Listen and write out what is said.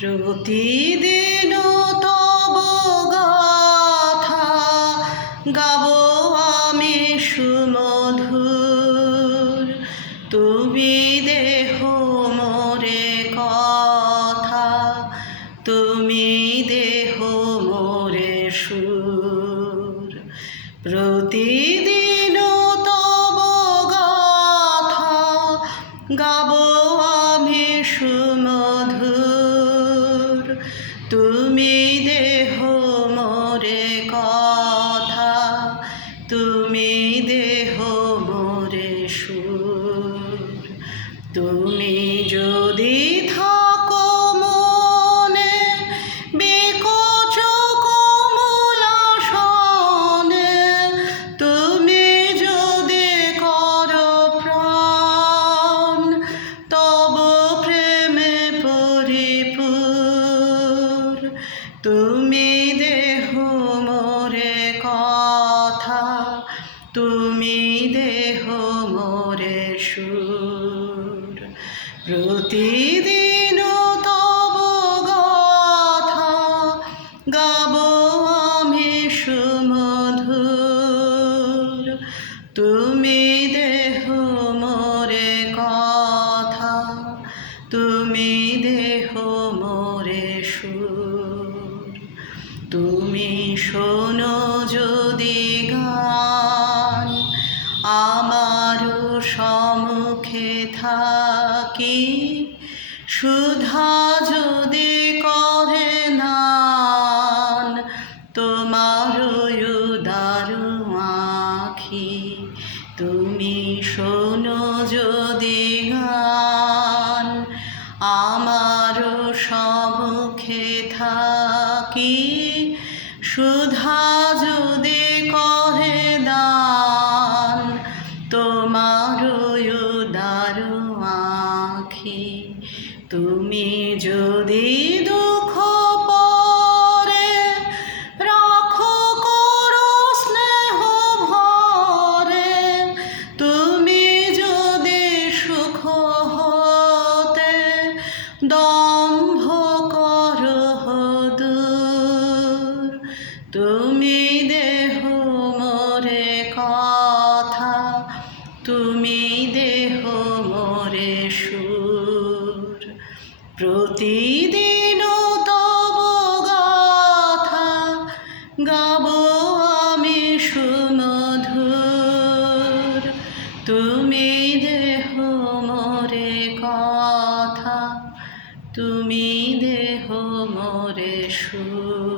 প্রতিদিন তব গাথা গাব আমি সুমধুর। তুমি দেহ মোরে কথা, তুমি দেহ মোরে সুর। প্রতিদিন তব গাথা গাব আমি সুমধুর। তুমি দেহ মোরে কথা, তুমি দেহ মোরে সুর। তুমি যদি থাকো মনে বিকচ কোমল আসনে, তুমি যদি করো প্রাণ তব প্রেমে পরিপূর। তুমি দেহ মোরে কথা, তুমি দেহ মোরে সুর। প্রতিদিন তব গাথা গাব আমি সুমধুর। তুমি দেহ মোরে কথা, তুমি দেহ মোরে সুর। তুমি শোনো যদি গান আমারও সম্মুখে থাকি, সুধা যদি করে নান তোমার উদার আঁখি। তুমি শোনো যদি গান আমারও সম্মুখে থাকি, সুধা যদি করে দান তোমার উদার আঁখি। তুমি যদি দুঃখ পরে রাখো করো স্নেহ ভরে, তুমি যদি সুখ হতে দম্ভ করো দূর। তুমি দেহ মোরে কথা, তুমি দেহ মোরে সুর। প্রতিদিন তব গাথা গাব আমি সুমধুর। তুমি দেহ মোরে কথা, তুমি দেহ মোরে সুর।